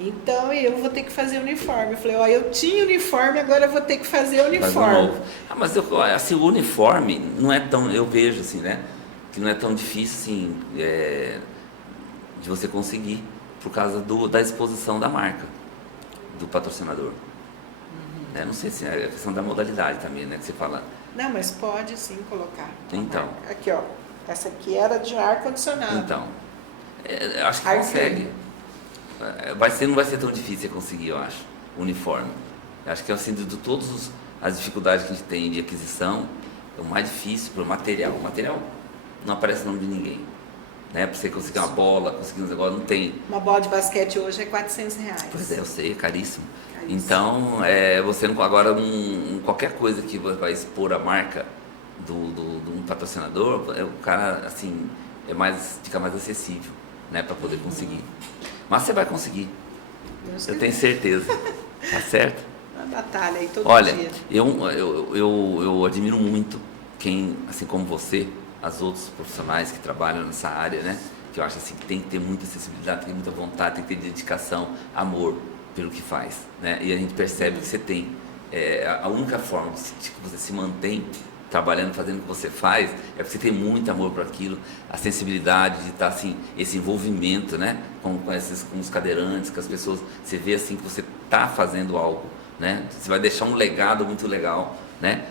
Então eu vou ter que fazer uniforme. Eu falei, eu tinha uniforme, agora eu vou ter que fazer uniforme. Mas assim, o uniforme não é tão, eu vejo assim, né? Que não é tão difícil assim, de você conseguir, por causa da exposição da marca, do patrocinador. Não sei se é a questão da modalidade também, né? Que você fala. Não, mas pode sim colocar. Então. Aqui, essa aqui era de ar-condicionado. Então, acho que consegue. Não vai ser tão difícil conseguir, eu acho, o uniforme. Eu acho que assim, de todas as dificuldades que a gente tem de aquisição, o mais difícil para o material. O material não aparece o nome de ninguém. Né? Para você conseguir uma bola, conseguir um negócio, não tem. Uma bola de basquete hoje é R$400. Pois é, eu sei, é caríssimo. Caríssimo. Então, você não, agora, qualquer coisa que vai expor a marca de um patrocinador, o cara, assim, fica mais acessível, né, para poder conseguir. Mas você vai conseguir. Eu tenho certeza. Tá certo? Uma batalha aí todo Olha, dia. eu admiro muito quem, assim como você, as outros profissionais que trabalham nessa área, né? Que eu acho assim que tem que ter muita sensibilidade, tem muita vontade, tem que ter dedicação, amor pelo que faz, né? E a gente percebe que você tem. A única forma que você se mantém trabalhando, fazendo o que você faz, é porque você tem muito amor por aquilo, a sensibilidade de estar assim, esse envolvimento, né? Com os cadeirantes, com as pessoas, você vê assim que você está fazendo algo, né? Você vai deixar um legado muito legal, né?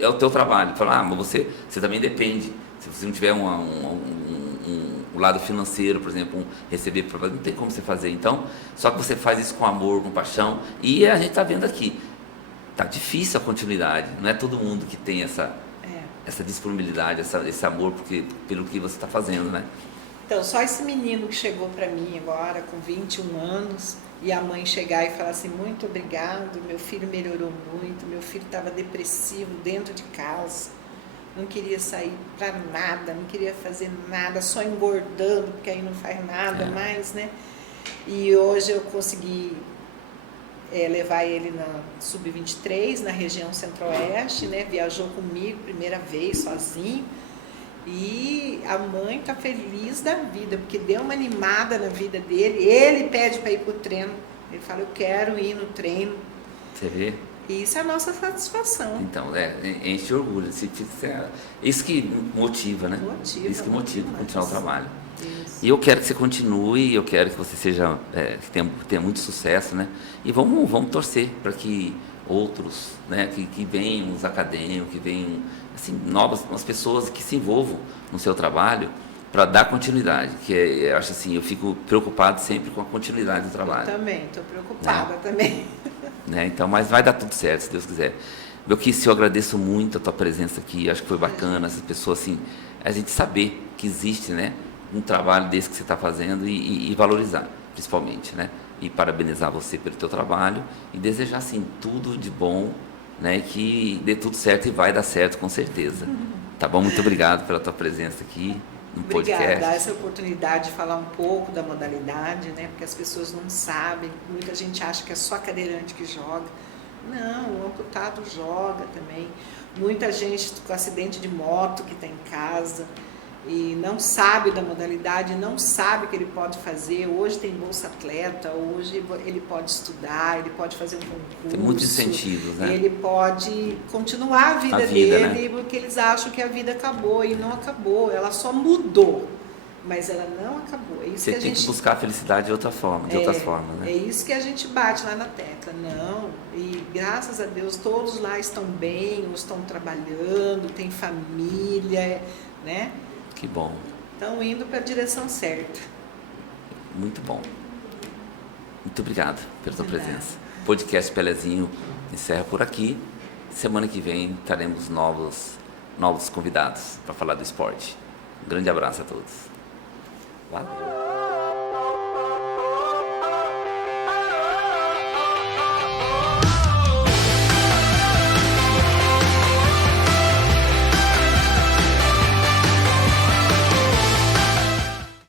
É o teu trabalho. Falar, mas você também depende. Se você não tiver o lado financeiro, por exemplo, receber, não tem como você fazer. Então, só que você faz isso com amor, com paixão, e a gente está vendo aqui. Tá difícil a continuidade, não é todo mundo que tem essa disponibilidade, esse amor pelo que você está fazendo, né? Então, só esse menino que chegou para mim agora, com 21 anos, e a mãe chegar e falar assim, muito obrigado, meu filho melhorou muito, meu filho estava depressivo dentro de casa, não queria sair para nada, não queria fazer nada, só engordando, porque aí não faz nada mais, né? E hoje eu consegui levar ele na Sub-23, na região Centro-Oeste, né? Viajou comigo, primeira vez, sozinho. E a mãe tá feliz da vida, porque deu uma animada na vida dele. Ele pede para ir pro treino. Ele fala, eu quero ir no treino. Você vê? E isso é a nossa satisfação. Então, enche de orgulho. Isso que motiva, né? Isso que motiva continuar o trabalho. Isso. E eu quero que você continue, eu quero que você seja, que tenha muito sucesso, né? E vamos torcer para que outros, né, que venham os acadêmicos, que venham assim, umas pessoas que se envolvam no seu trabalho para dar continuidade, eu acho assim, eu fico preocupado sempre com a continuidade do trabalho. Eu também, estou preocupada também. Né? Então, mas vai dar tudo certo, se Deus quiser. Eu agradeço muito a tua presença aqui, acho que foi bacana, essas pessoas assim, a gente saber que existe, né, um trabalho desse que você está fazendo e valorizar, principalmente, né? E parabenizar você pelo teu trabalho e desejar, assim, tudo de bom, né? Que dê tudo certo e vai dar certo, com certeza. Tá bom? Muito obrigado pela tua presença aqui no podcast. Obrigada, essa oportunidade de falar um pouco da modalidade, né? Porque as pessoas não sabem, muita gente acha que é só cadeirante que joga. Não, o amputado joga também. Muita gente com acidente de moto que está em casa e não sabe da modalidade, não sabe o que ele pode fazer. Hoje tem Bolsa Atleta, hoje ele pode estudar, ele pode fazer um concurso. Tem muitos incentivos, né? Ele pode continuar a vida dele, né? Porque eles acham que a vida acabou e não acabou, ela só mudou, mas ela não acabou. É isso Você que tem que buscar a felicidade de outras formas, né? É isso que a gente bate lá na tecla, não. E graças a Deus todos lá estão bem, ou estão trabalhando, têm família, né? Que bom. Estão indo para a direção certa. Muito bom. Muito obrigado pela tua presença. Podcast Pelezinho encerra por aqui. Semana que vem teremos novos convidados para falar do esporte. Um grande abraço a todos. Valeu.